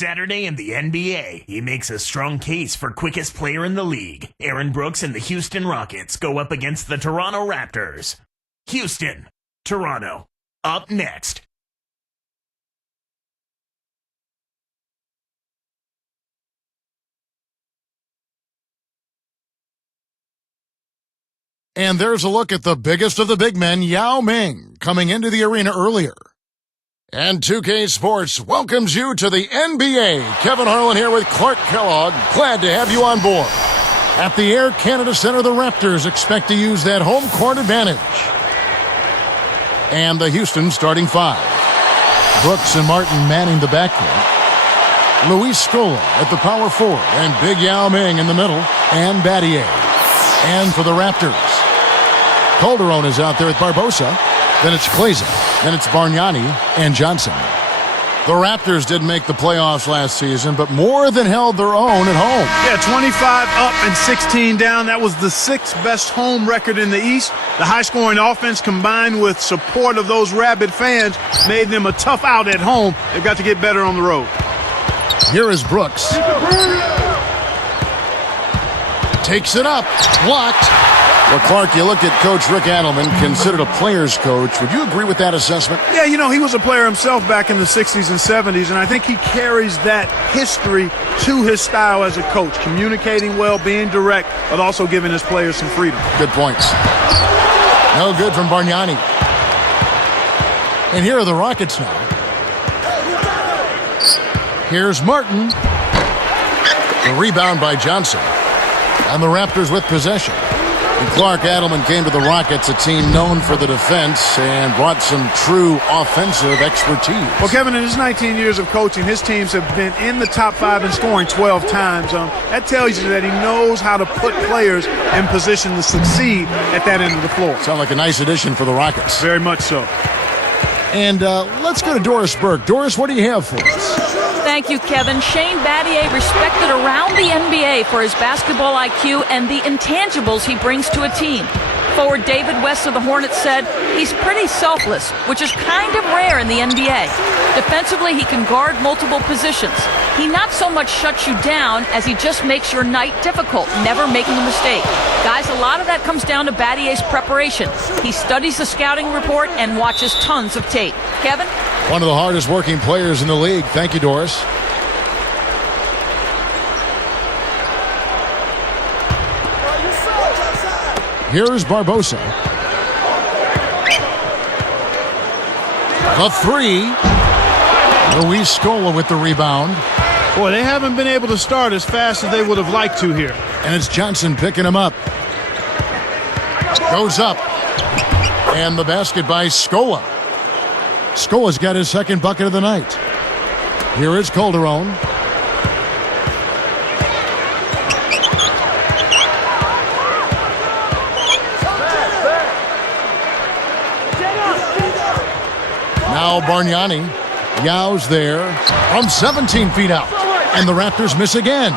Saturday in the NBA, he makes a strong case for quickest player in the league. Aaron Brooks and the Houston Rockets go up against the Toronto Raptors. Houston, Toronto, up next. And there's a look at the biggest of the big men, Yao Ming, coming into the arena earlier. And 2K Sports welcomes you to the NBA. Kevin Harlan here with Clark Kellogg. Glad to have you on board. At the Air Canada Center, the Raptors expect to use that home court advantage. And the Houston starting five. Brooks and Martin manning the backcourt. Luis Scola at the power forward, and Big Yao Ming in the middle, and Battier. And for the Raptors, Calderon is out there with Barbosa. Then it's Kleza. Then it's Bargnani and Johnson. The Raptors didn't make the playoffs last season, but more than held their own at home. Yeah, 25 up and 16 down. That was the sixth best home record in the East. The high-scoring offense combined with support of those rabid fans made them a tough out at home. They've got to get better on the road. Here is Brooks. Takes it up. Blocked. Well, Clark, you look at Coach Rick Adelman, considered a player's coach. Would you agree with that assessment? Yeah, you know, he was a player himself back in the 60s and 70s, and I think he carries that history to his style as a coach, communicating well, being direct, but also giving his players some freedom. Good points. No good from Bargnani. And here are the Rockets now. Here's Martin. The rebound by Johnson. And the Raptors with possession. And Clark Adelman came to the Rockets, a team known for the defense, and brought some true offensive expertise. Well, Kevin, in his 19 years of coaching, his teams have been in the top five in scoring 12 times. That tells you that he knows how to put players in position to succeed at that end of the floor. Sound like a nice addition for the Rockets. Very much so. And let's go to Doris Burke. Doris, what do you have for us? Thank you, Kevin. Shane Battier respected around the NBA for his basketball IQ and the intangibles he brings to a team. Forward David West of the Hornets said he's pretty selfless, which is kind of rare in the NBA. Defensively, he can guard multiple positions. He not so much shuts you down as he just makes your night difficult, never making a mistake. Guys, a lot of that comes down to Battier's preparation. He studies the scouting report and watches tons of tape. Kevin? One of the hardest working players in the league. Thank you, Doris. Here's Barbosa. The three. Luis Scola with the rebound. Boy, they haven't been able to start as fast as they would have liked to here. And it's Johnson picking him up. Goes up. And the basket by Scola. Scola's got his second bucket of the night. Here is Calderon. Now Bargnani. Yao's there from 17 feet out. And the Raptors miss again.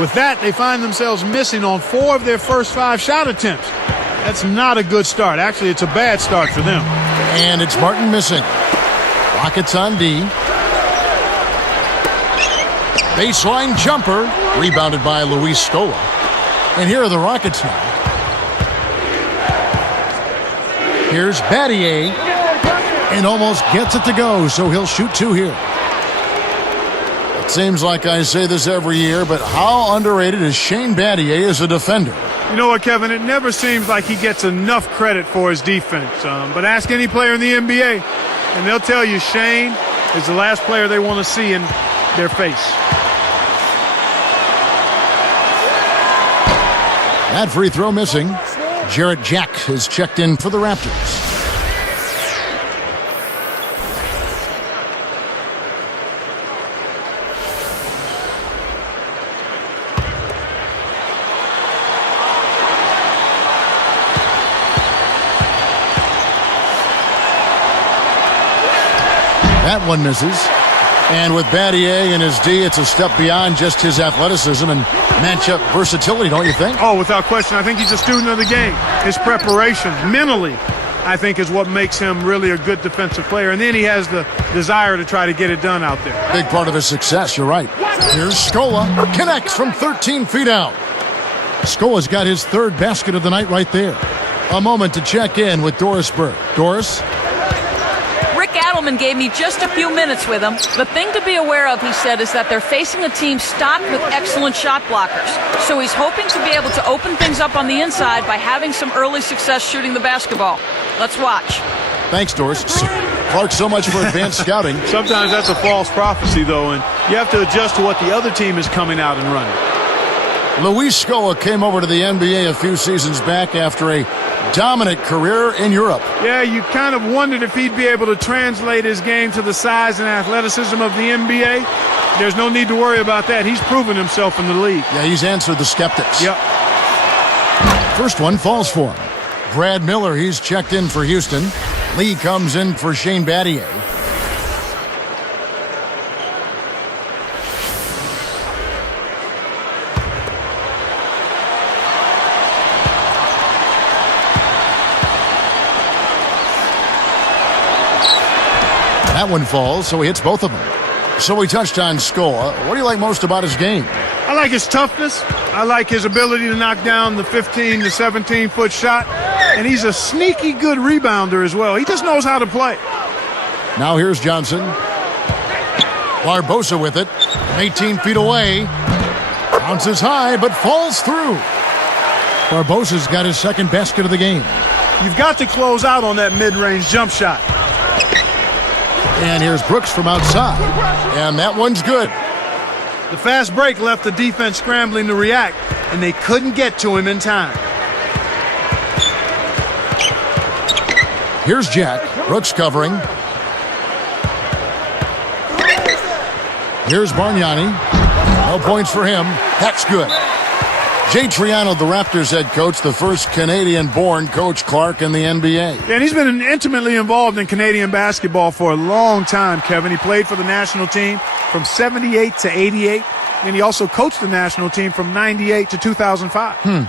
With that, they find themselves missing on 4 of their first 5 shot attempts. That's not a good start. Actually, it's a bad start for them. And it's Martin missing. Rockets on D. Baseline jumper. Rebounded by Luis Scola. And here are the Rockets now. Here's Battier. And almost gets it to go, so he'll shoot 2 here. It seems like I say this every year, but how underrated is Shane Battier as a defender? You know what, Kevin? It never seems like he gets enough credit for his defense. But ask any player in the NBA, and they'll tell you Shane is the last player they want to see in their face. That free throw missing. Jarrett Jack is checked in for the Raptors. That one misses. And with Battier and his D, it's a step beyond just his athleticism and matchup versatility, don't you think? Oh, without question. I think he's a student of the game. His preparation mentally I think, is what makes him really a good defensive player. And then he has the desire to try to get it done out there. Big part of his success, you're right. Here's Scola. Connects from 13 feet out. Scola's got his third basket of the night right there. A moment to check in with Doris Burke. Doris? Rick Adelman gave me just a few minutes with him. The thing to be aware of, he said, is that they're facing a team stocked with excellent shot blockers. So he's hoping to be able to open things up on the inside by having some early success shooting the basketball. Let's watch. Thanks, Doris. Clark, so much for advanced scouting. Sometimes that's a false prophecy, though, and you have to adjust to what the other team is coming out and running. Luis Scola came over to the NBA a few seasons back after a dominant career in Europe. Yeah, you kind of wondered if he'd be able to translate his game to the size and athleticism of the NBA. There's no need to worry about that. He's proven himself in the league. Yeah, he's answered the skeptics. Yep. First one falls for him. Brad Miller, he's checked in for Houston. Lee comes in for Shane Battier. That one falls, so he hits both of them. So we touched on Scola. What do you like most about his game? I like his toughness. I like his ability to knock down the 15 to 17-foot shot. And he's a sneaky good rebounder as well. He just knows how to play. Now here's Johnson. Barbosa with it. 18 feet away. Bounces high, but falls through. Barbosa's got his second basket of the game. You've got to close out on that mid-range jump shot. And here's Brooks from outside. And that one's good. The fast break left the defense scrambling to react, and they couldn't get to him in time. Here's Jack. Brooks covering. Here's Bargnani. No points for him. That's good. Jay Triano, the Raptors head coach, the first Canadian-born Coach Clark in the NBA. And he's been intimately involved in Canadian basketball for a long time, Kevin. He played for the national team from 78 to 88, and he also coached the national team from 98 to 2005.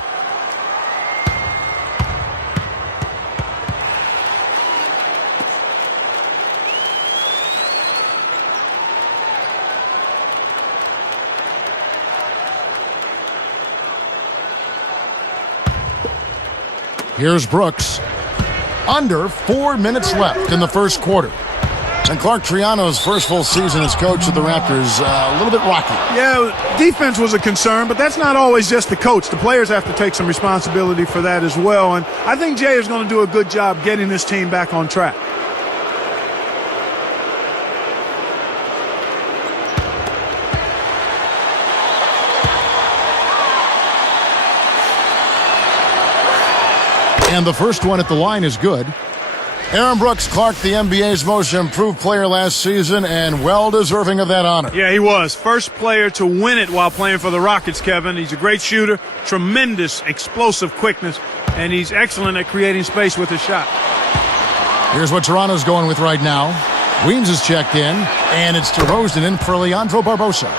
Here's Brooks. Under 4 minutes left in the first quarter. And Clark Triano's first full season as coach of the Raptors, a little bit rocky. Yeah, defense was a concern, but that's not always just the coach. The players have to take some responsibility for that as well. And I think Jay is going to do a good job getting this team back on track. And the first one at the line is good. Aaron Brooks, Clark, the NBA's most improved player last season, and well-deserving of that honor. Yeah, he was. First player to win it while playing for the Rockets, Kevin. He's a great shooter, tremendous explosive quickness, and he's excellent at creating space with his shot. Here's what Toronto's going with right now. Weems is checked in, and it's DeRozan in for Leandro Barbosa.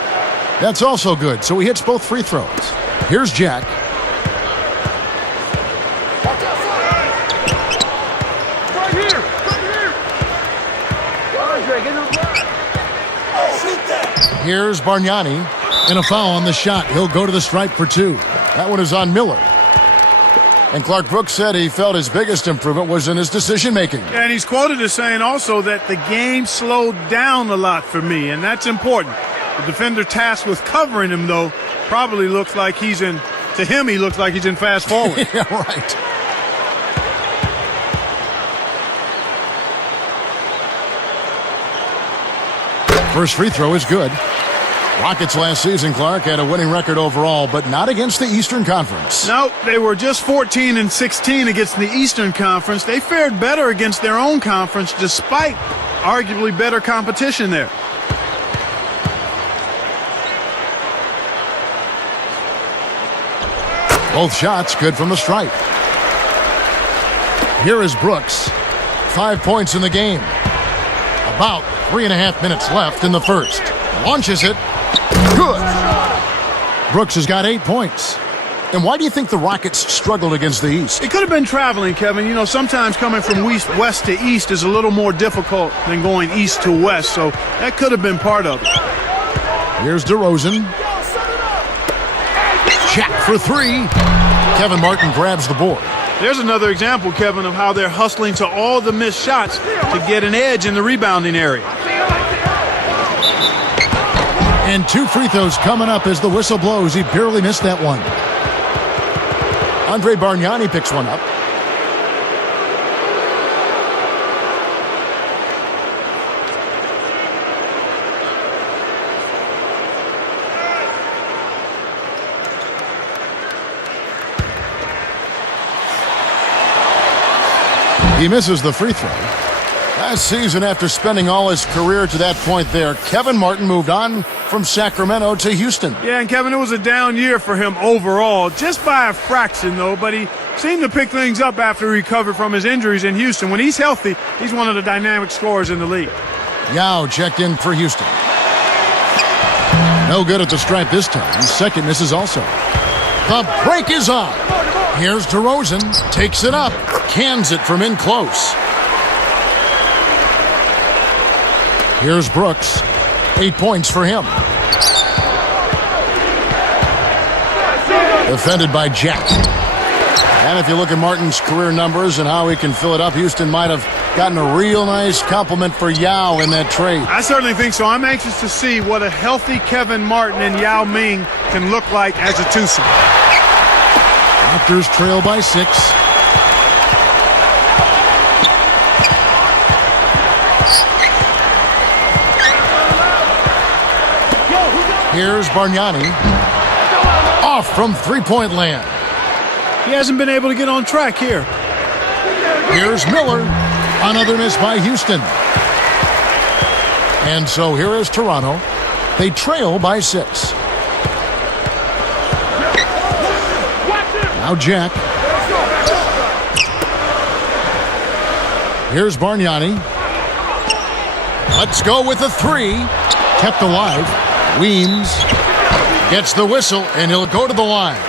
That's also good, so he hits both free throws. Here's Jack. Here's Bargnani, and a foul on the shot. He'll go to the stripe for two. That one is on Miller. And Clark Brooks said he felt his biggest improvement was in his decision-making. And he's quoted as saying also that the game slowed down a lot for me, and that's important. The defender tasked with covering him, though, probably looks like he's in, to him, he looks like he's in fast forward. Yeah, right. First free throw is good. Rockets last season, Clark, had a winning record overall, but not against the Eastern Conference. No, they were just 14-16 against the Eastern Conference. They fared better against their own conference despite arguably better competition there. Both shots good from the stripe. Here is Brooks. 5 points in the game. About 3.5 minutes left in the first. Launches it. Good. Brooks has got 8 points. And why do you think the Rockets struggled against the East? It could have been traveling, Kevin. You know, sometimes coming from west to east is a little more difficult than going east to west, so that could have been part of it. Here's DeRozan. Shaq for three. Kevin Martin grabs the board. There's another example, Kevin, of how they're hustling to all the missed shots to get an edge in the rebounding area. And 2 free throws coming up as the whistle blows. He barely missed that one. Andre Bargnani picks one up. He misses the free throw. Last season, after spending all his career to that point there, Kevin Martin moved on from Sacramento to Houston. Yeah, and Kevin, it was a down year for him overall, just by a fraction, though, but he seemed to pick things up after he recovered from his injuries in Houston. When he's healthy, he's one of the dynamic scorers in the league. Yao checked in for Houston. No good at the stripe this time. Second misses also. The break is on. Here's DeRozan. Takes it up. Cans it from in close. Here's Brooks. 8 points for him. Defended by Jack. And if you look at Martin's career numbers and how he can fill it up, Houston might have gotten a real nice compliment for Yao in that trade. I certainly think so. I'm anxious to see what a healthy Kevin Martin and Yao Ming can look like as a twosome. Raptors trail by 6. Here's Bargnani. Off from three-point land. He hasn't been able to get on track here. Here's Miller. Another miss by Houston. And so here is Toronto. They trail by 6. Now Jack. Here's Bargnani. Let's go with a 3. Kept alive. Weems gets the whistle, and he'll go to the line.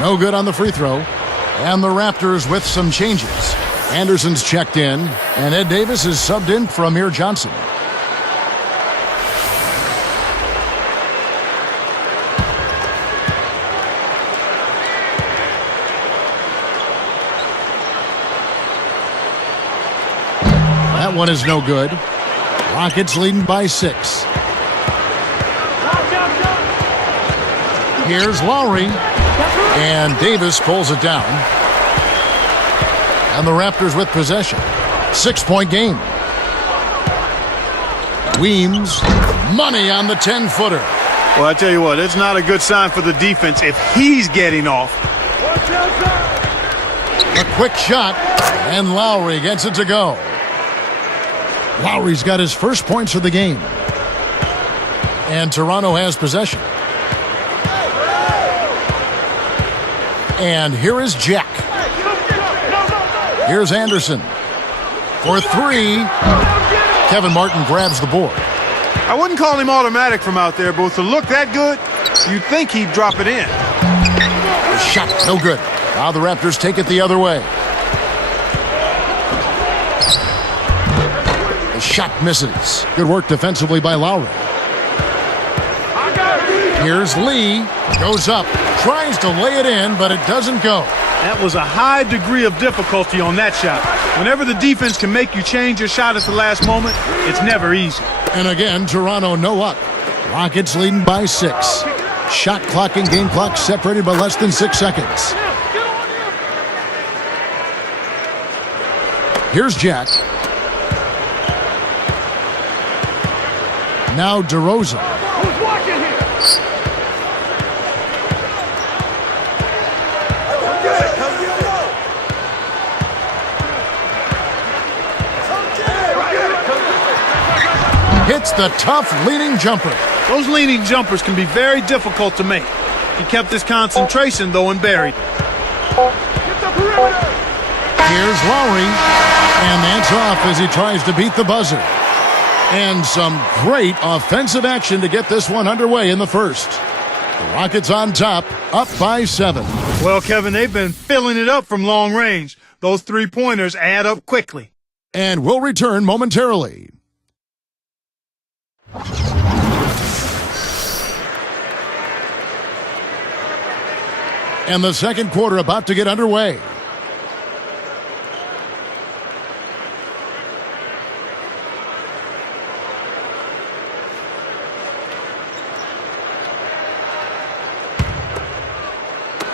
No good on the free throw. And the Raptors with some changes. Anderson's checked in, and Ed Davis is subbed in for Amir Johnson. That one is no good. Rockets leading by 6. Here's Lowry, and Davis pulls it down. And the Raptors with possession. 6-point game. Weems, money on the 10-footer. Well, I tell you what, it's not a good sign for the defense if he's getting off. A quick shot, and Lowry gets it to go. Lowry's got his first points of the game. And Toronto has possession. And here is Jack. Here's Anderson for 3. Kevin Martin grabs the board. I wouldn't call him automatic from out there, but to look that good, you'd think he'd drop it in. The shot, no good. Now the Raptors take it the other way. The shot misses. Good work defensively by Lowry. Here's Lee. Goes up. Tries to lay it in, but it doesn't go. That was a high degree of difficulty on that shot. Whenever the defense can make you change your shot at the last moment, it's never easy. And again, Toronto no up. Rockets leading by 6. Shot clock and game clock separated by less than 6 seconds. Here's Jack. Now DeRozan. Hits the tough leaning jumper. Those leaning jumpers can be very difficult to make. He kept his concentration, though, and buried. Here's Lowry, and that's off as he tries to beat the buzzer. And some great offensive action to get this one underway in the first. The Rockets on top, up by 7. Well, Kevin, they've been filling it up from long range. Those three-pointers add up quickly. And we'll return momentarily. And the second quarter about to get underway.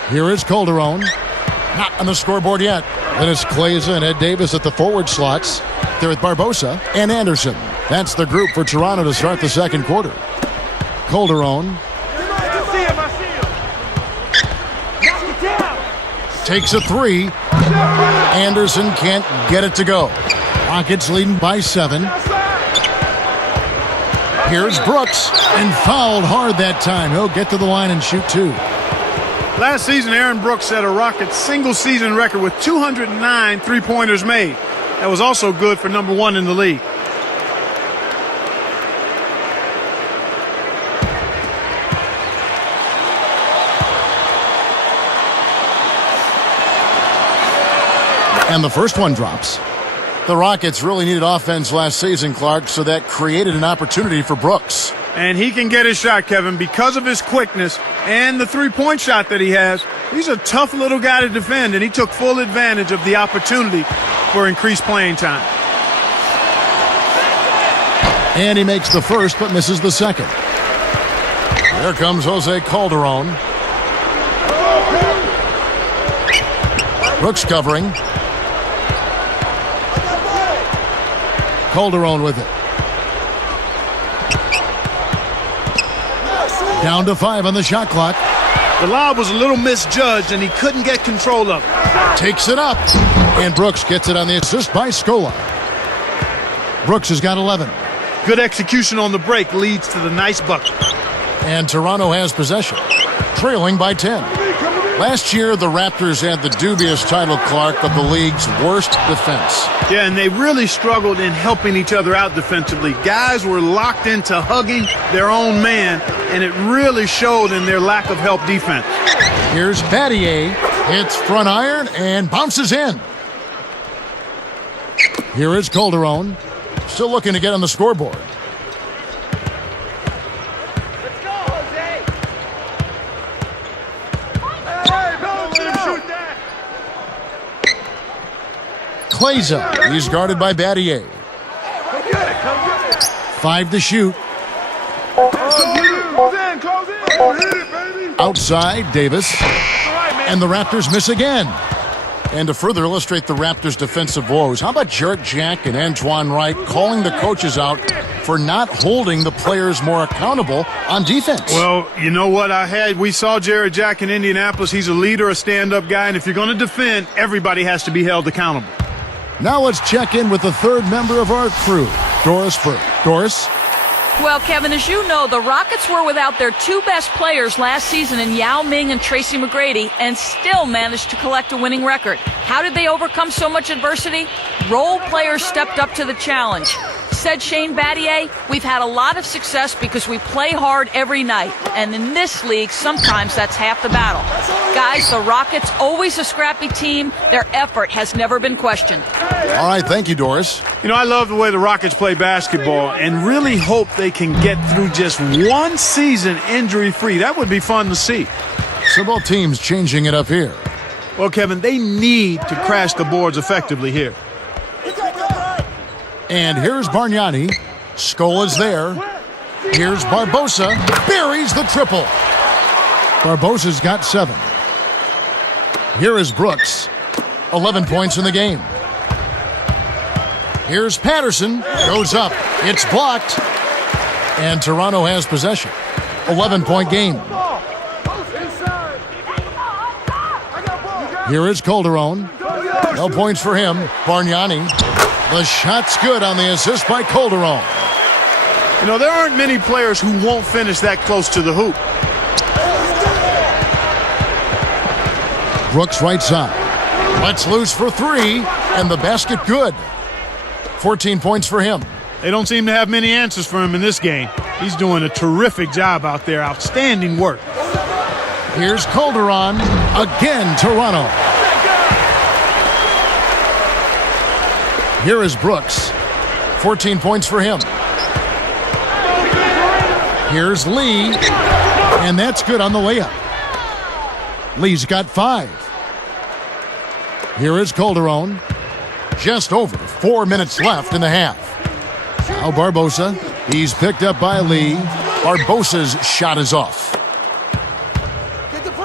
Here is Calderon. Not on the scoreboard yet. Then it's Kleza and Ed Davis at the forward slots. They're with Barbosa and Anderson. That's the group for Toronto to start the second quarter. Calderon takes a three. Anderson can't get it to go. Rockets leading by 7. Here's Brooks, and fouled hard that time. He'll get to the line and shoot 2. Last season, Aaron Brooks set a Rockets single-season record with 209 three-pointers made. That was also good for number 1 in the league. And the first one drops. The Rockets really needed offense last season, Clark, so that created an opportunity for Brooks. And he can get his shot, Kevin, because of his quickness and the three-point shot that he has. He's a tough little guy to defend, and he took full advantage of the opportunity for increased playing time. And he makes the first, but misses the second. Here comes Jose Calderon. Brooks covering. Calderon with it. Down to 5 on the shot clock. The lob was a little misjudged, and he couldn't get control of it. Takes it up. And Brooks gets it on the assist by Scola. Brooks has got 11. Good execution on the break leads to the nice bucket. And Toronto has possession, trailing by 10. Last year, the Raptors had the dubious title, Clark, of the league's worst defense. Yeah, and they really struggled in helping each other out defensively. Guys were locked into hugging their own man, and it really showed in their lack of help defense. Here's Battier. Hits front iron and bounces in. Here is Calderon. Still looking to get on the scoreboard. Kleza. He's guarded by Battier. 5 to shoot. Outside, Davis. And the Raptors miss again. And to further illustrate the Raptors' defensive woes, how about Jarrett Jack and Antoine Wright calling the coaches out for not holding the players more accountable on defense? Well, you know what we saw Jarrett Jack in Indianapolis. He's a leader, a stand-up guy, and if you're going to defend, everybody has to be held accountable. Now let's check in with the third member of our crew, Doris Burke. Doris? Well, Kevin, as you know, the Rockets were without their 2 best players last season in Yao Ming and Tracy McGrady and still managed to collect a winning record. How did they overcome so much adversity? Role players stepped up to the challenge. Said Shane Battier, we've had a lot of success because we play hard every night. And in this league, sometimes that's half the battle. Guys, the Rockets, always a scrappy team. Their effort has never been questioned. All right, thank you, Doris. You know, I love the way the Rockets play basketball and really hope they can get through just one season injury-free. That would be fun to see. So both teams changing it up here. Well, Kevin, they need to crash the boards effectively here. And here's Bargnani. Scola's there. Here's Barbosa. Buries the triple. Barbosa's got 7. Here is Brooks. 11 points in the game. Here's Patterson. Goes up. It's blocked. And Toronto has possession. 11-point game. Here is Calderon. No points for him. Bargnani. The shot's good on the assist by Calderon. You know, there aren't many players who won't finish that close to the hoop. Brooks right side. Lets loose for three, and the basket good. 14 points for him. They don't seem to have many answers for him in this game. He's doing a terrific job out there. Outstanding work. Here's Calderon. Again, Toronto. Here is Brooks. 14 points for him. Here's Lee. And that's good on the layup. Lee's got 5. Here is Calderon. Just over 4 minutes left in the half. Now Barbosa. He's picked up by Lee. Barbosa's shot is off.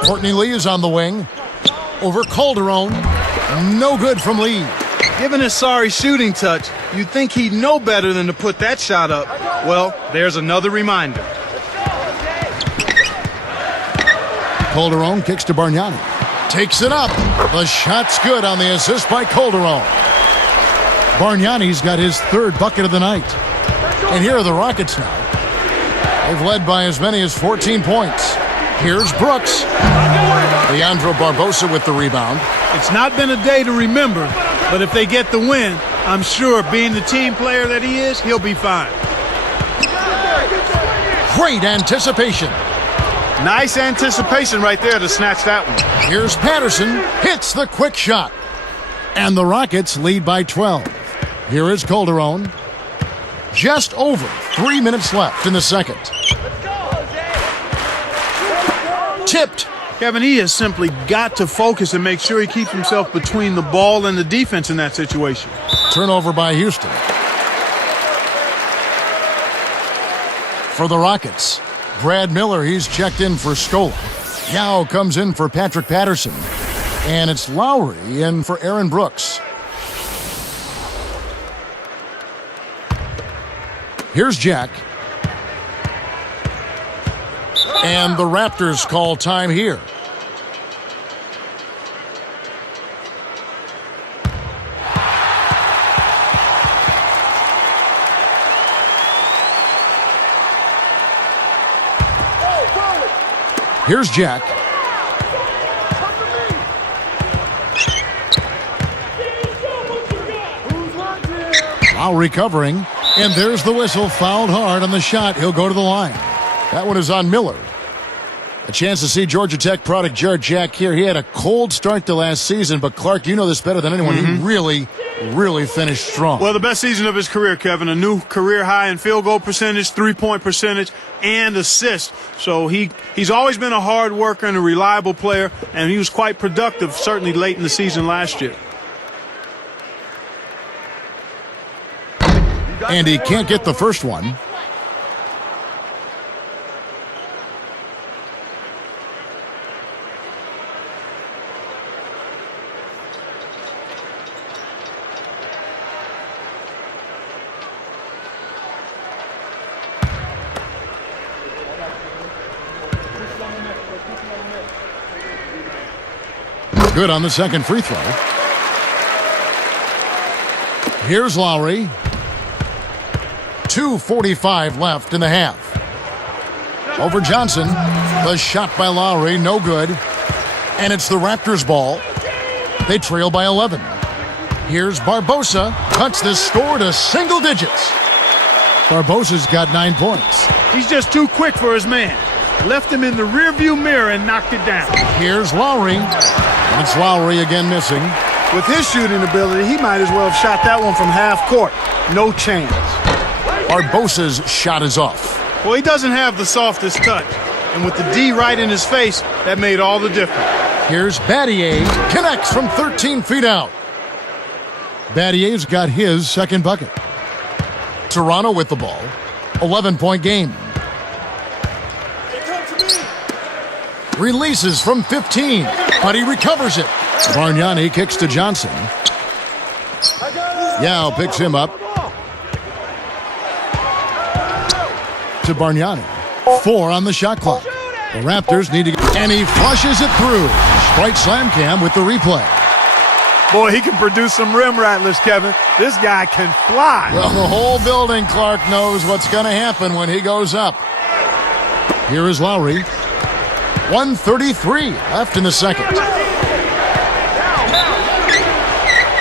Courtney Lee is on the wing. Over Calderon. No good from Lee. Given his sorry shooting touch, you'd think he'd know better than to put that shot up. Well, there's another reminder. Calderon kicks to Bargnani. Takes it up. The shot's good on the assist by Calderon. Bargnani's got his 3rd bucket of the night. And here are the Rockets now. They've led by as many as 14 points. Here's Brooks. Leandro Barbosa with the rebound. It's not been a day to remember, but if they get the win, I'm sure being the team player that he is, he'll be fine. Great anticipation. Nice anticipation right there to snatch that one. Here's Patterson. Hits the quick shot. And the Rockets lead by 12. Here is Calderon. Just over 3 minutes left in the second. Tipped. Kevin, he has simply got to focus and make sure he keeps himself between the ball and the defense in that situation. Turnover by Houston. For the Rockets, Brad Miller, he's checked in for Scola. Yao comes in for Patrick Patterson. And it's Lowry in for Aaron Brooks. Here's Jack. And the Raptors call time here. Here's Jack. Lowry covering. And there's the whistle. Fouled hard on the shot. He'll go to the line. That one is on Miller. A chance to see Georgia Tech product Jared Jack here. He had a cold start to last season, but Clark, you know this better than anyone. He really finished strong. Well, the best season of his career, Kevin. A new career high in field goal percentage, 3-point percentage, and assists. So he's always been a hard worker and a reliable player, and he was quite productive, certainly late in the season last year. And he can't get the first one. Good on the second free throw. Here's Lowry. 2:45 left in the half. Over Johnson. The shot by Lowry, no good. And it's the Raptors' ball. They trail by 11. Here's Barbosa. Cuts this score to single digits. Barbosa's got 9 points. He's just too quick for his man. Left him in the rearview mirror and knocked it down. Here's Lowry. And it's Lowry again missing. With his shooting ability, he might as well have shot that one from half court. No chance. Barbosa's shot is off. Well, he doesn't have the softest touch. And with the D right in his face, that made all the difference. Here's Battier. Connects from 13 feet out. Battier's got his second bucket. Toronto with the ball. 11-point game. Releases from 15, but he recovers it. Bargnani kicks to Johnson. Yao picks him up. To Bargnani. 4 on the shot clock. The Raptors need to get... And he flushes it through. Sprite Slam Cam with the replay. Boy, he can produce some rim rattlers, Kevin. This guy can fly. Well, the whole building, Clark, knows what's going to happen when he goes up. Here is Lowry. 1:33 left in the second.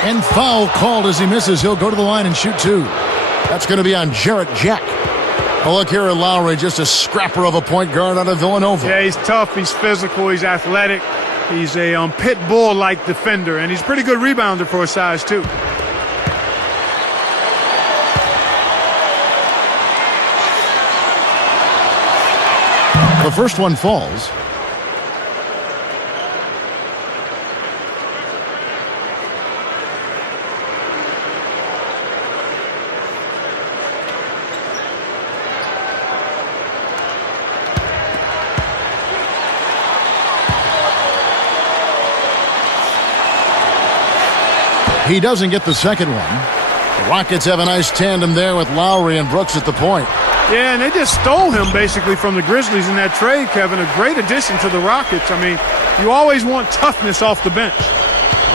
And foul called as he misses. He'll go to the line and shoot two. That's going to be on Jarrett Jack. A look here at Lowry, just a scrapper of a point guard out of Villanova. Yeah, he's tough, he's physical, he's athletic. He's a pit bull-like defender, and he's a pretty good rebounder for his size, too. The first one falls. He doesn't get the second one. The Rockets have a nice tandem there with Lowry and Brooks at the point. Yeah, and they just stole him basically from the Grizzlies in that trade, Kevin. A great addition to the Rockets. I mean, you always want toughness off the bench.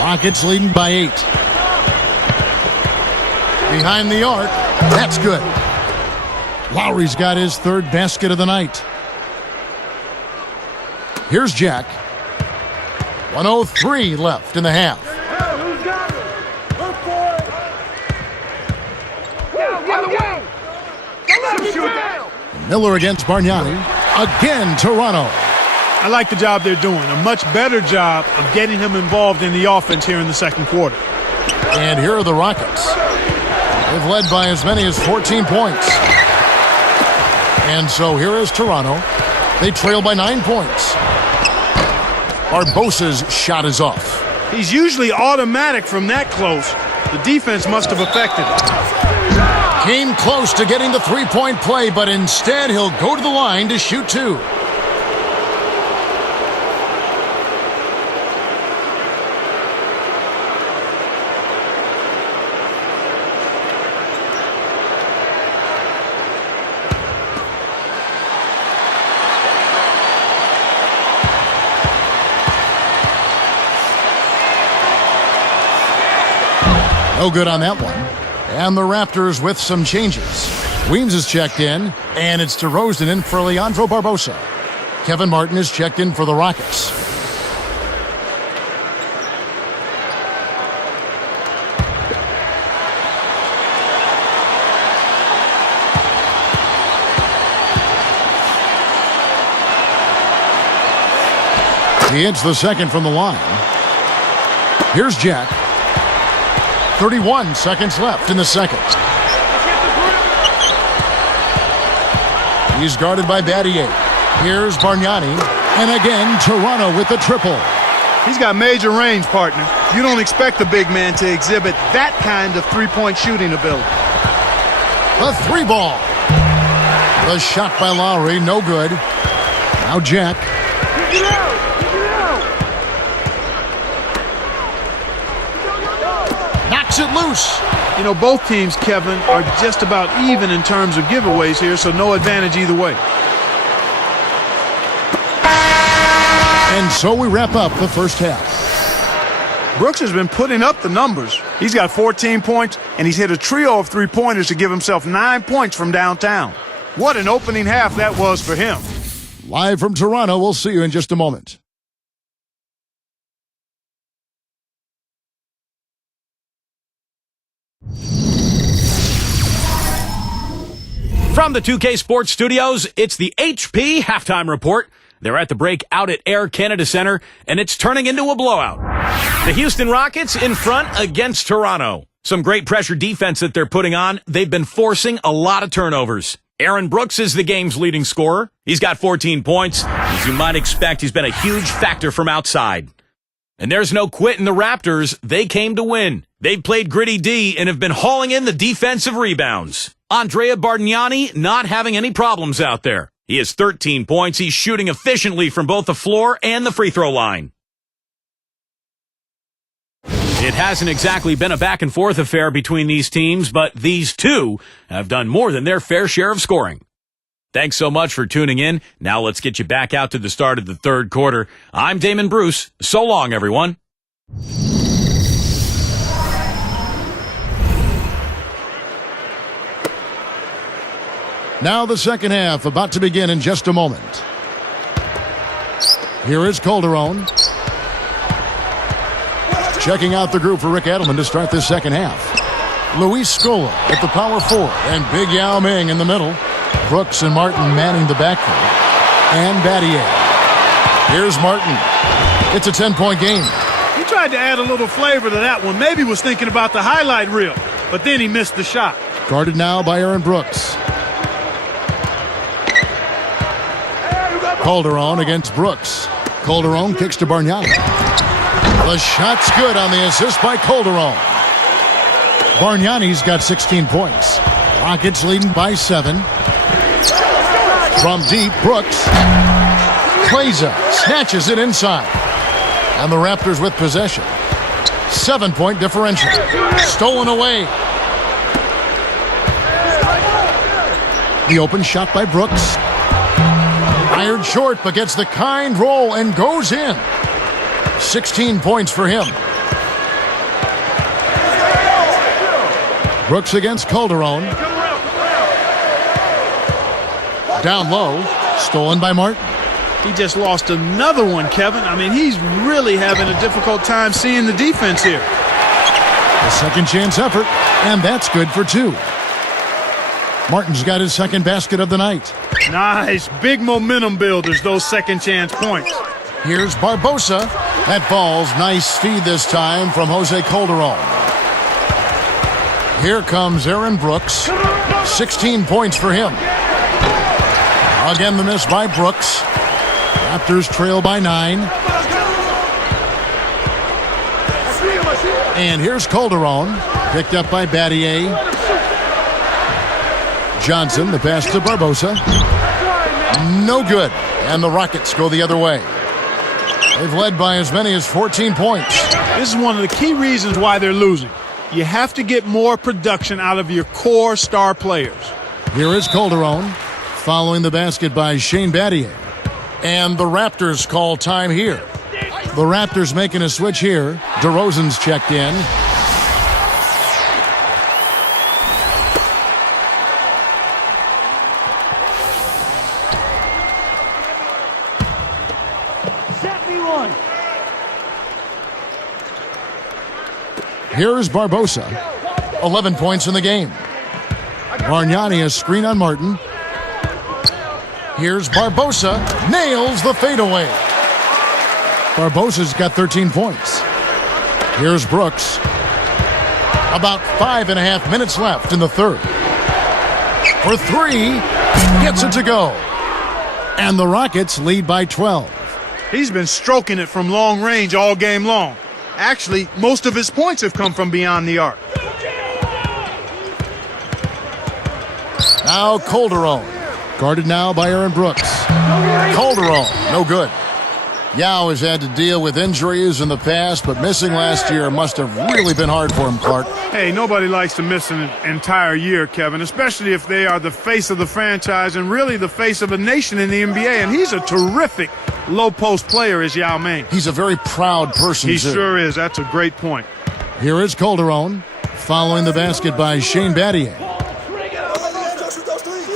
Rockets leading by 8. Behind the arc. That's good. Lowry's got his third basket of the night. Here's Jack. 1:03 left in the half. Miller against Bargnani. Again, Toronto. I like the job they're doing. A much better job of getting him involved in the offense here in the second quarter. And here are the Rockets. They've led by as many as 14 points. And so here is Toronto. They trail by 9 points. Barbosa's shot is off. He's usually automatic from that close. The defense must have affected it. Came close to getting the three-point play, but instead he'll go to the line to shoot two. No good on that one. And the Raptors with some changes. Weems is checked in, and it's DeRozan in for Leandro Barbosa. Kevin Martin is checked in for the Rockets. He hits the second from the line. Here's Jack. 31 seconds left in the second. He's guarded by Battier. Here's Bargnani. And again, Toronto with the triple. He's got major range, partner. You don't expect a big man to exhibit that kind of three-point shooting ability. The three ball. The shot by Lowry, no good. Now Jack. Knocks it loose. You know, both teams, Kevin, are just about even in terms of giveaways here, so no advantage either way. And so we wrap up the first half. Brooks has been putting up the numbers. He's got 14 points, and he's hit a trio of three-pointers to give himself 9 points from downtown. What an opening half that was for him. Live from Toronto, we'll see you in just a moment. From the 2K Sports Studios, it's the HP Halftime Report. They're at the break out at Air Canada Center, and it's turning into a blowout. The Houston Rockets in front against Toronto. Some great pressure defense that they're putting on. They've been forcing a lot of turnovers. Aaron Brooks is the game's leading scorer. He's got 14 points. As you might expect, he's been a huge factor from outside. And there's no quit in the Raptors. They came to win. They've played gritty D and have been hauling in the defensive rebounds. Andrea Bargnani not having any problems out there. He has 13 points. He's shooting efficiently from both the floor and the free throw line. It hasn't exactly been a back-and-forth affair between these teams, but these two have done more than their fair share of scoring. Thanks so much for tuning in. Now let's get you back out to the start of the third quarter. I'm Damon Bruce. So long, everyone. Now the second half about to begin in just a moment. Here is Calderon. Checking out the group for Rick Edelman to start this second half. Luis Scola at the power forward and Big Yao Ming in the middle. Brooks and Martin manning the backcourt. And Battier. Here's Martin. It's a 10-point game. He tried to add a little flavor to that one. Maybe was thinking about the highlight reel, but then he missed the shot. Guarded now by Aaron Brooks. Calderon against Brooks. Calderon kicks to Bargnani. The shot's good on the assist by Calderon. Bargnani's got 16 points. Rockets leading by 7. From deep, Brooks. Kleza snatches it inside. And the Raptors with possession. 7-point differential. Stolen away. The open shot by Brooks. Fired short, but gets the kind roll and goes in. 16 points for him. Brooks against Calderon. Down low, stolen by Martin. He just lost another one, Kevin. I mean, he's really having a difficult time seeing the defense here. A second chance effort, and that's good for 2. Martin's got his second basket of the night. Nice. Big momentum builders, those second chance points. Here's Barbosa. That falls. Nice feed this time from Jose Calderon. Here comes Aaron Brooks. 16 points for him. Again, the miss by Brooks. Raptors trail by 9. And here's Calderon. Picked up by Battier. Johnson, the pass to Barbosa. No good. And the Rockets go the other way. They've led by as many as 14 points. This is one of the key reasons why they're losing. You have to get more production out of your core star players. Here is Calderon, following the basket by Shane Battier. And the Raptors call time here. The Raptors making a switch here. DeRozan's checked in. Here is Barbosa. 11 points in the game. Bargnani a screen on Martin. Here's Barbosa. Nails the fadeaway. Barbosa's got 13 points. Here's Brooks. About 5.5 minutes left in the third. For 3. Gets it to go. And the Rockets lead by 12. He's been stroking it from long range all game long. Actually, most of his points have come from beyond the arc. Now Calderon. Guarded now by Aaron Brooks. Calderon, no good. Yao has had to deal with injuries in the past, but missing last year must have really been hard for him, Clark. Hey, nobody likes to miss an entire year, Kevin, especially if they are the face of the franchise and really the face of a nation in the NBA. And he's a terrific low-post player, is Yao Ming. He's a very proud person, He too. sure is. That's a great point. Here is Calderon, following the basket by Shane Battier.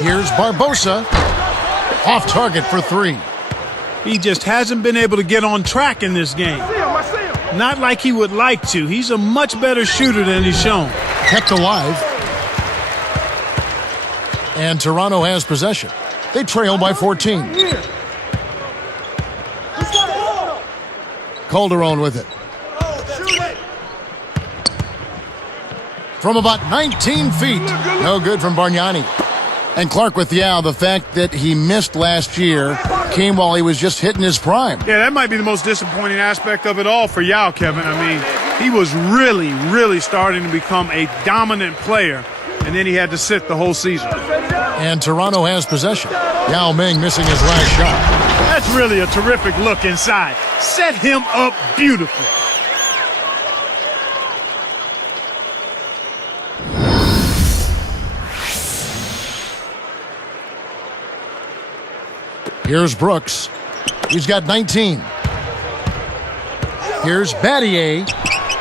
Here's Barbosa, off target for 3. He just hasn't been able to get on track in this game. Not like he would like to. He's a much better shooter than he's shown. Kept alive. And Toronto has possession. They trail by 14. Calderon with it. From about 19 feet. No good from Bargnani. And Clark with Yao, the fact that he missed last year came while he was just hitting his prime. Yeah, that might be the most disappointing aspect of it all for Yao, Kevin. I mean, he was really starting to become a dominant player, and then he had to sit the whole season. And Toronto has possession. Yao Ming missing his last shot. That's really a terrific look inside. Set him up beautifully. Here's Brooks. He's got 19. Here's Battier.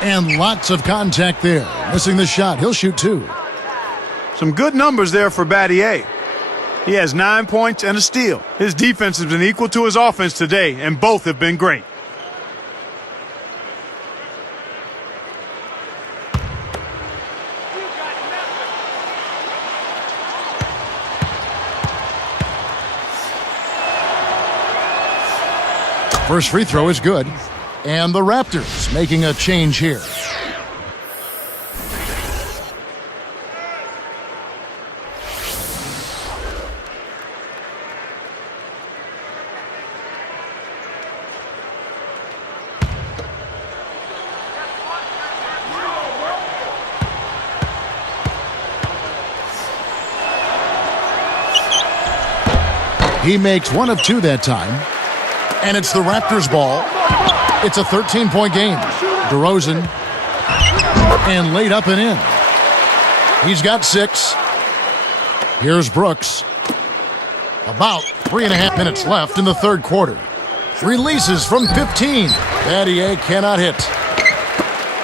And lots of contact there. Missing the shot. He'll shoot 2. Some good numbers there for Battier. He has 9 points and a steal. His defense has been equal to his offense today, and both have been great. First free throw is good. And the Raptors making a change here. He makes 1 of 2 that time. And it's the Raptors' ball. It's a 13-point game. DeRozan. And laid up and in. He's got 6. Here's Brooks. About 3.5 minutes left in the third quarter. Releases from 15. Battier cannot hit.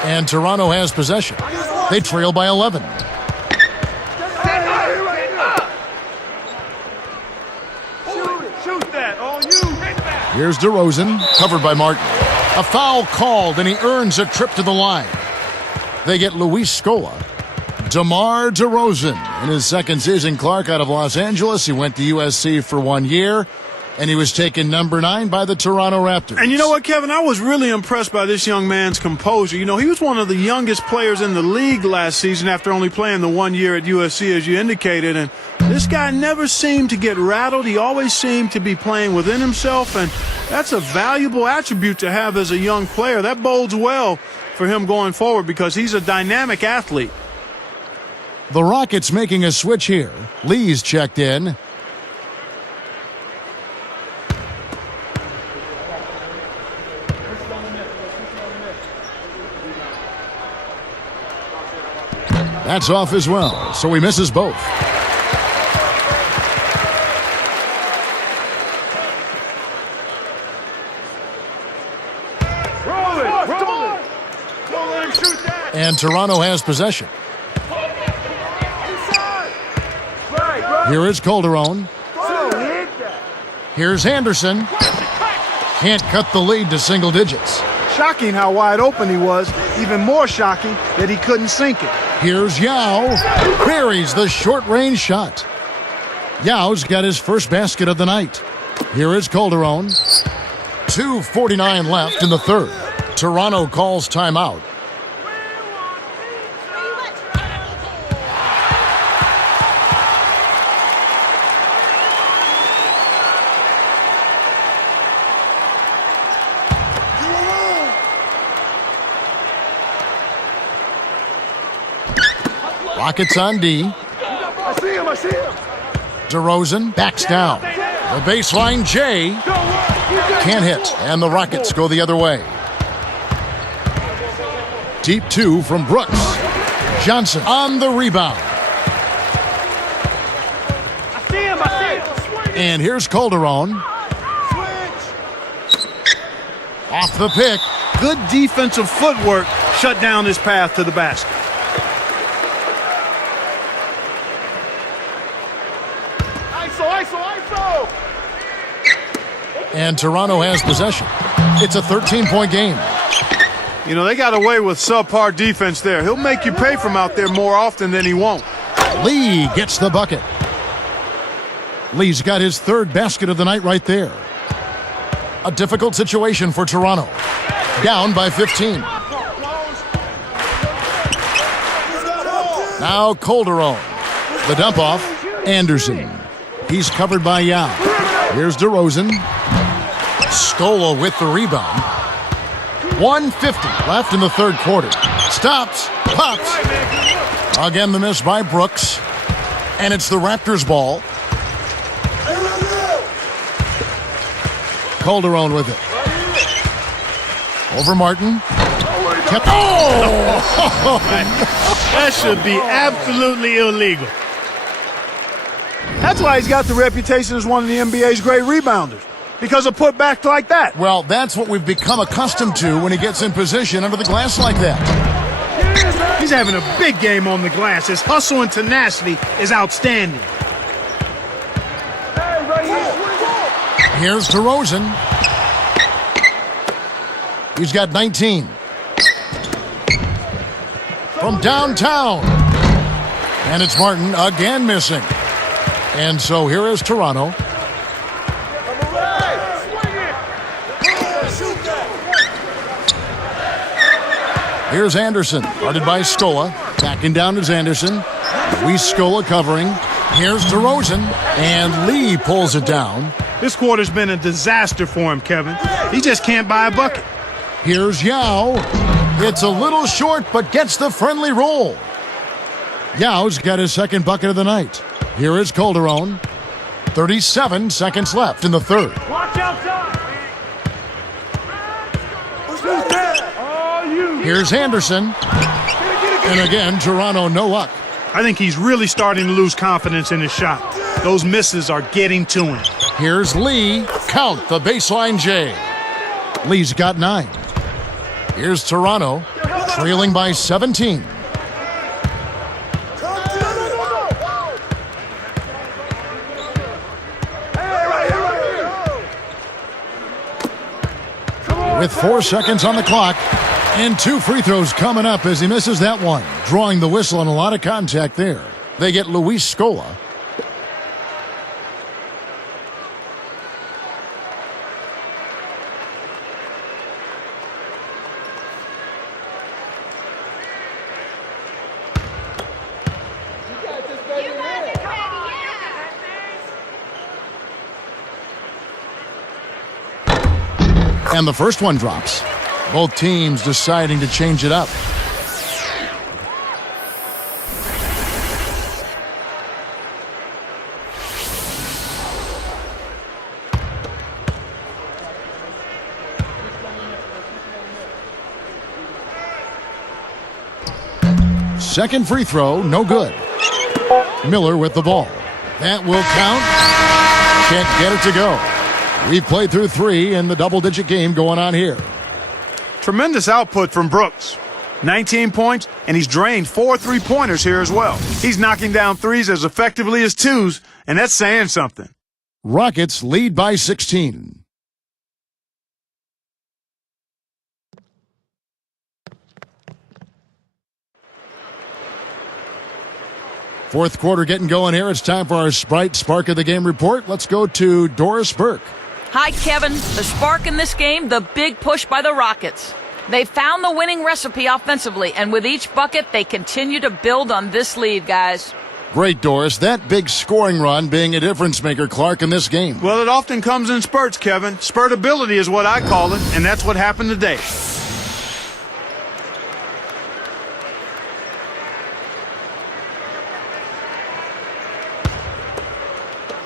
And Toronto has possession. They trail by 11. Here's DeRozan, covered by Martin. A foul called, and he earns a trip to the line. They get Luis Scola. DeMar DeRozan in his second season. Clark out of Los Angeles. He went to USC for 1 year, and he was taken number 9 by the Toronto Raptors. And you know what, Kevin? I was really impressed by this young man's composure. You know, he was one of the youngest players in the league last season after only playing the 1 year at USC, as you indicated, and this guy never seemed to get rattled. He always seemed to be playing within himself, and that's a valuable attribute to have as a young player. That bodes well for him going forward because he's a dynamic athlete. The Rockets making a switch here. Lee's checked in. That's off as well, so he misses both. And Toronto has possession. Here is Calderon. Here's Anderson. Can't cut the lead to single digits. Shocking how wide open he was. Even more shocking that he couldn't sink it. Here's Yao. Buries the short-range shot. Yao's got his first basket of the night. Here is Calderon. 2:49 left in the third. Toronto calls timeout. Rockets on D. I see him. DeRozan backs down. The baseline, Jay. Can't hit, and the Rockets go the other way. Deep 2 from Brooks. Johnson on the rebound. I see him. And here's Calderon. Off the pick. Good defensive footwork shut down his path to the basket. ISO. And Toronto has possession. It's a 13-point game. You know, they got away with subpar defense there. He'll make you pay from out there more often than he won't. Lee gets the bucket. Lee's got his third basket of the night right there. A difficult situation for Toronto. Down by 15. Now Calderon. The dump off. Anderson. He's covered by Yao. Here's DeRozan. Scola with the rebound. 1:50 left in the third quarter. Stops. Pops. Again the miss by Brooks. And it's the Raptors' ball. Calderon with it. Over Martin. That should be absolutely illegal. That's why he's got the reputation as one of the NBA's great rebounders. Because of putbacks like that. Well, that's what we've become accustomed to when he gets in position under the glass like that. He's having a big game on the glass. His hustle and tenacity is outstanding. Here's DeRozan. He's got 19. From downtown. And it's Martin again missing. And so here is Toronto. Here's Anderson, guarded by Scola. Backing down is Anderson. Luis Scola covering. Here's DeRozan, and Lee pulls it down. This quarter's been a disaster for him, Kevin. He just can't buy a bucket. Here's Yao. It's a little short, but gets the friendly roll. Yao's got his second bucket of the night. Here is Calderon. 37 seconds left in the third. Watch outside. Here's Anderson. And again, Toronto no luck. I think he's really starting to lose confidence in his shot. Those misses are getting to him. Here's Lee. Count the baseline J. Lee's got 9. Here's Toronto, trailing by 17. With 4 seconds on the clock, and 2 free throws coming up as he misses that one. Drawing the whistle and a lot of contact there. They get Luis Scola. And the first one drops. Both teams deciding to change it up. Second free throw, no good. Miller with the ball. That will count. Can't get it to go. We've played through 3 in the double-digit game going on here. Tremendous output from Brooks. 19 points, and he's drained 4 3-pointers here as well. He's knocking down threes as effectively as twos, and that's saying something. Rockets lead by 16. Fourth quarter getting going here. It's time for our Sprite Spark of the Game report. Let's go to Doris Burke. Hi, Kevin. The spark in this game, the big push by the Rockets. They found the winning recipe offensively, and with each bucket, they continue to build on this lead, guys. Great, Doris. That big scoring run being a difference maker, Clark, in this game. Well, it often comes in spurts, Kevin. Spurtability is what I call it, and that's what happened today.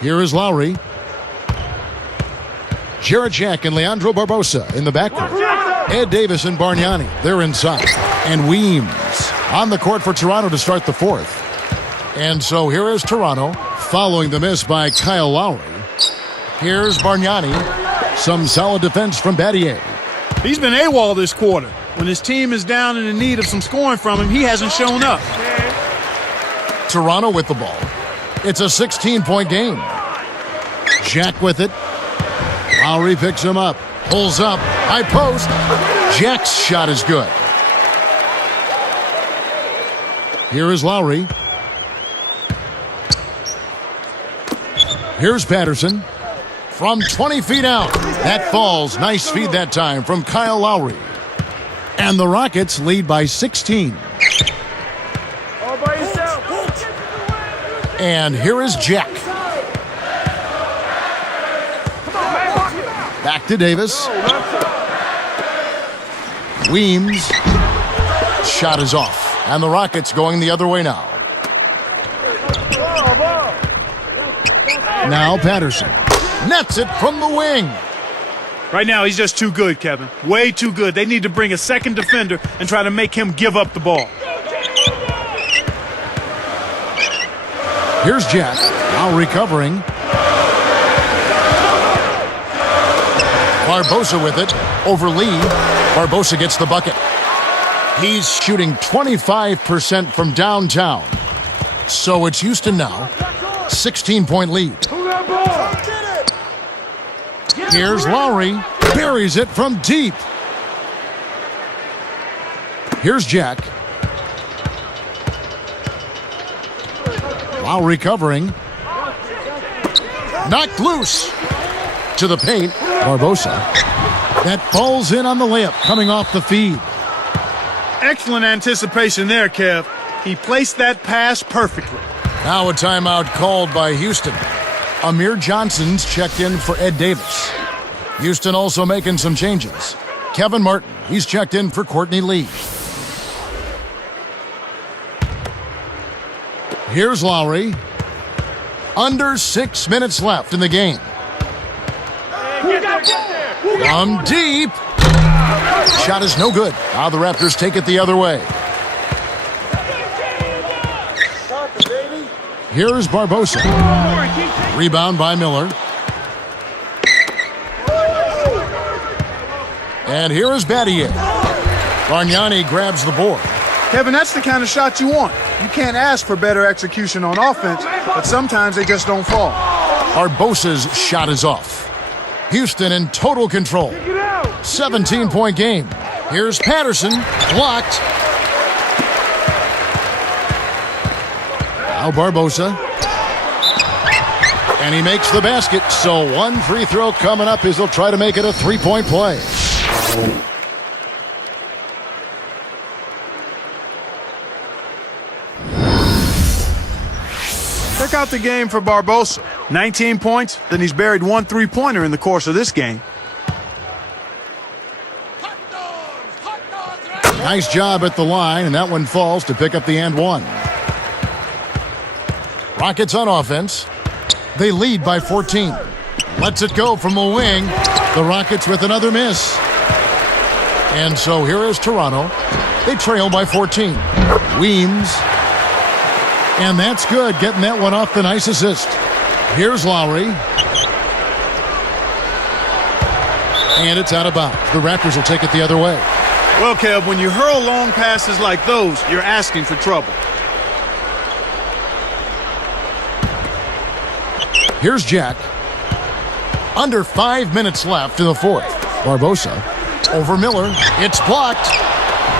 Here is Lowry. Jarrett Jack and Leandro Barbosa in the backcourt. Ed Davis and Bargnani, they're inside. And Weems on the court for Toronto to start the fourth. And so here is Toronto, following the miss by Kyle Lowry. Here's Bargnani. Some solid defense from Battier. He's been AWOL this quarter. When his team is down and in need of some scoring from him, he hasn't shown up. Toronto with the ball. It's a 16-point game. Jack with it. Lowry picks him up. Pulls up. High post. Jack's shot is good. Here is Lowry. Here's Patterson. From 20 feet out. That falls. Nice feed that time from Kyle Lowry. And the Rockets lead by 16. All by yourself. And here is Jack. Back to Davis. Weems. Shot is off. And the Rockets going the other way now. Now Patterson. Nets it from the wing. Right now, he's just too good, Kevin. Way too good. They need to bring a second defender and try to make him give up the ball. Here's Jack. Now recovering. Barbosa with it. Over Lee. Barbosa gets the bucket. He's shooting 25% from downtown. So it's Houston now. 16-point lead. Here's Lowry. Buries it from deep. Here's Jack. Lowry covering. Knocked loose. To the paint. Barbosa. That falls in on the layup coming off the feed. Excellent anticipation there, Kev. He placed that pass perfectly. Now a timeout called by Houston. Amir Johnson's checked in for Ed Davis. Houston also making some changes. Kevin Martin, he's checked in for Courtney Lee. Here's Lowry. Under 6 minutes left in the game. From deep. Shot is no good. Now the Raptors take it the other way. Here's Barbosa. Rebound by Miller. And here is Battier. Bargnani grabs the board. Kevin, that's the kind of shot you want. You can't ask for better execution on offense, but sometimes they just don't fall. Barbosa's shot is off. Houston in total control. 17-point game. Here's Patterson. Blocked. Now Barbosa. And he makes the basket. So one free throw coming up as he'll try to make it a three-point play. Check out the game for Barbosa. 19 points, then he's buried one three-pointer in the course of this game. Nice job at the line, and that one falls to pick up the and one. Rockets on offense. They lead by 14. Lets it go from the wing. The Rockets with another miss. And so here is Toronto. They trail by 14. Weems. And that's good, getting that one off the nice assist. Here's Lowry. And it's out of bounds. The Raptors will take it the other way. Well, Kev, when you hurl long passes like those, you're asking for trouble. Here's Jack. Under 5 minutes left in the fourth. Barbosa over Miller. It's blocked.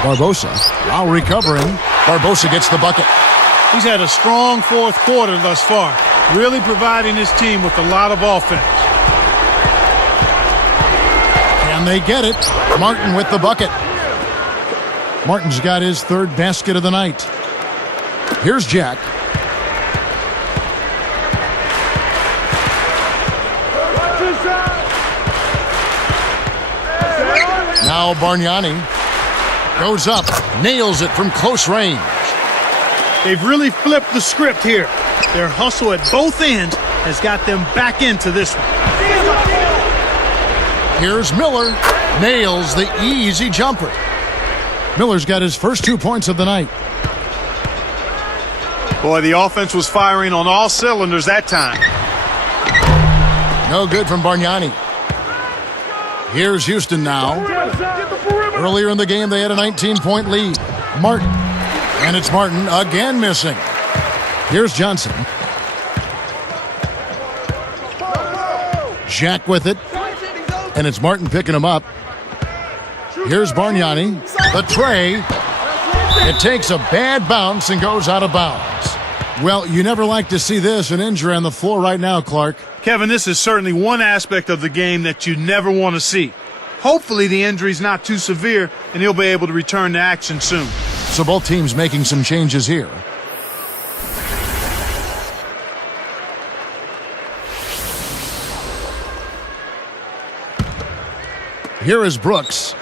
Barbosa. Lowry covering. Barbosa gets the bucket. He's had a strong fourth quarter thus far, really providing his team with a lot of offense. And they get it. Martin with the bucket. Martin's got his third basket of the night. Here's Jack. Now Bargnani goes up, nails it from close range. They've really flipped the script here. Their hustle at both ends has got them back into this one. Here's Miller. Nails the easy jumper. Miller's got his first 2 points of the night. Boy, the offense was firing on all cylinders that time. No good from Bargnani. Here's Houston now. Earlier in the game, they had a 19-point lead. Martin. And it's Martin again missing. Here's Johnson. Jack with it. And it's Martin picking him up. Here's Bargnani. The tray. It takes a bad bounce and goes out of bounds. Well, you never like to see this, an injury on the floor right now, Clark. Kevin, this is certainly one aspect of the game that you never want to see. Hopefully the injury's not too severe and he'll be able to return to action soon. So both teams making some changes here. Here is Brooks.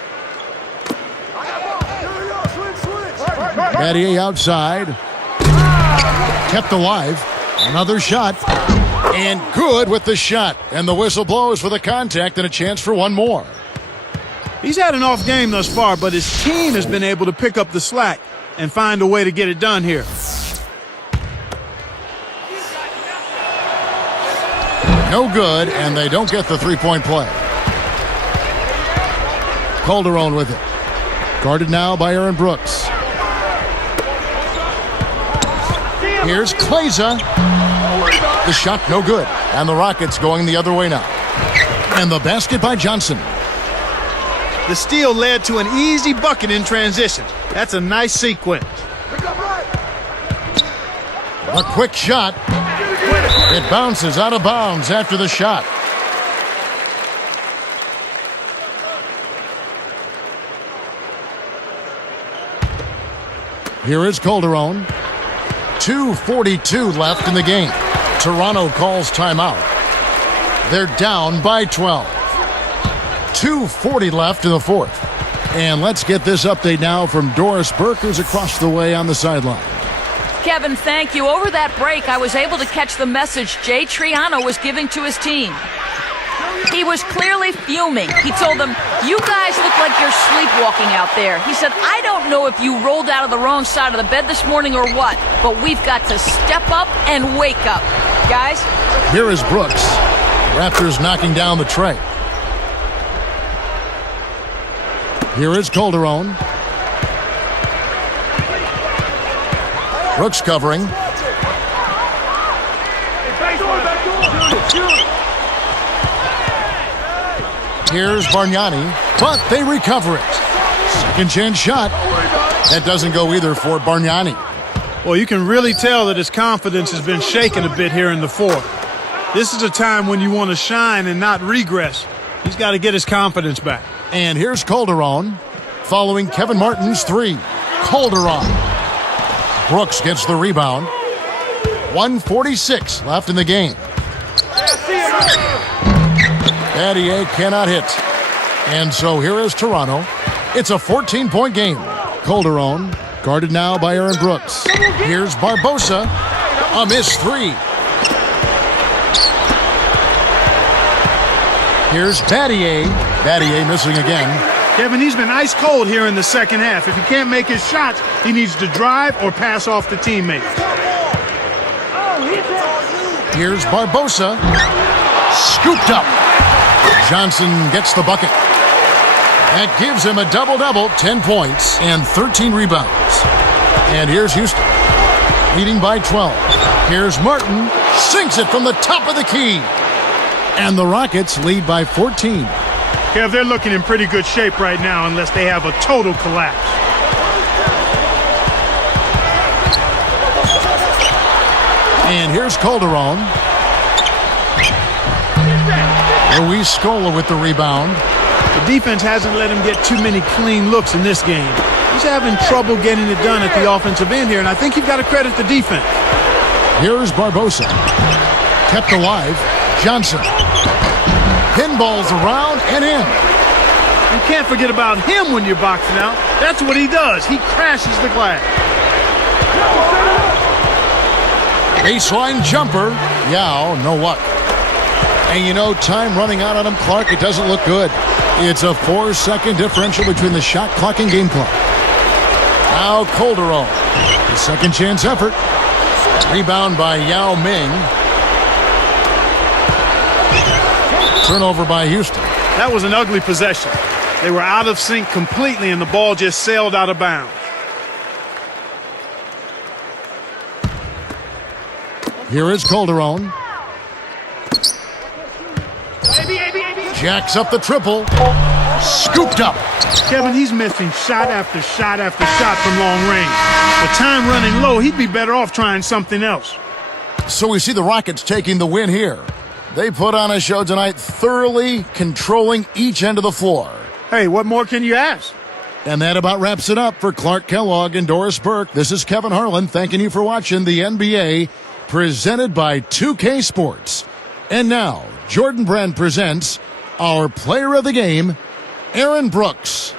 Battier outside. Kept alive. Another shot. And good with the shot. And the whistle blows for the contact and a chance for one more. He's had an off game thus far, but his team has been able to pick up the slack and find a way to get it done here. No good, and they don't get the three-point play. Calderon with it. Guarded now by Aaron Brooks. Here's Kleza. The shot no good, and the Rockets going the other way now. And the basket by Johnson. The steal led to an easy bucket in transition. That's a nice sequence. A quick shot. It bounces out of bounds after the shot. Here is Calderon. 2:42 left in the game. Toronto calls timeout. They're down by 12. 2:40 left in the fourth. And let's get this update now from Doris Burke, who's across the way on the sideline. Kevin, thank you. Over that break, I was able to catch the message Jay Triano was giving to his team. He was clearly fuming. He told them, "You guys look like you're sleepwalking out there." He said, "I don't know if you rolled out of the wrong side of the bed this morning or what, but we've got to step up and wake up. Guys?" Here is Brooks. Raptors knocking down the tray. Here is Calderon. Brooks covering. Here's Bargnani, but they recover it. Second chance shot. That doesn't go either for Bargnani. Well, you can really tell that his confidence has been shaken a bit here in the fourth. This is a time when you want to shine and not regress. He's got to get his confidence back. And here's Calderon, following Kevin Martin's three. Calderon. Brooks gets the rebound. 1:46 left in the game. Battier cannot hit. And so here is Toronto. It's a 14-point game. Calderon, guarded now by Aaron Brooks. Here's Barbosa. A missed three. Here's Battier. Battier missing again. Kevin, he's been ice cold here in the second half. If he can't make his shots, he needs to drive or pass off to teammates. Here's Barbosa. Scooped up. Johnson gets the bucket. That gives him a double-double, 10 points and 13 rebounds. And here's Houston, leading by 12. Here's Martin, sinks it from the top of the key. And the Rockets lead by 14. Kev, they're looking in pretty good shape right now unless they have a total collapse. And here's Calderon. Luis Scola with the rebound. The defense hasn't let him get too many clean looks in this game. He's having trouble getting it done at the offensive end here, and I think you've got to credit the defense. Here's Barbosa. Kept alive. Johnson. Pinballs around and in. You can't forget about him when you're boxing out. That's what he does. He crashes the glass. Baseline jumper. Yao, no luck. And you know, time running out on him, Clark, it doesn't look good. It's a 4-second differential between the shot clock and game clock. Now Calderon. The second chance effort. Rebound by Yao Ming. Turnover by Houston. That was an ugly possession. They were out of sync completely, and the ball just sailed out of bounds. Here is Calderon. Jacks up the triple. Scooped up. Kevin, he's missing shot after shot after shot from long range. With time running low, he'd be better off trying something else. So we see the Rockets taking the win here. They put on a show tonight, thoroughly controlling each end of the floor. Hey, what more can you ask? And that about wraps it up for Clark Kellogg and Doris Burke. This is Kevin Harlan thanking you for watching the NBA, presented by 2K Sports. And now, Jordan Brand presents our player of the game, Aaron Brooks.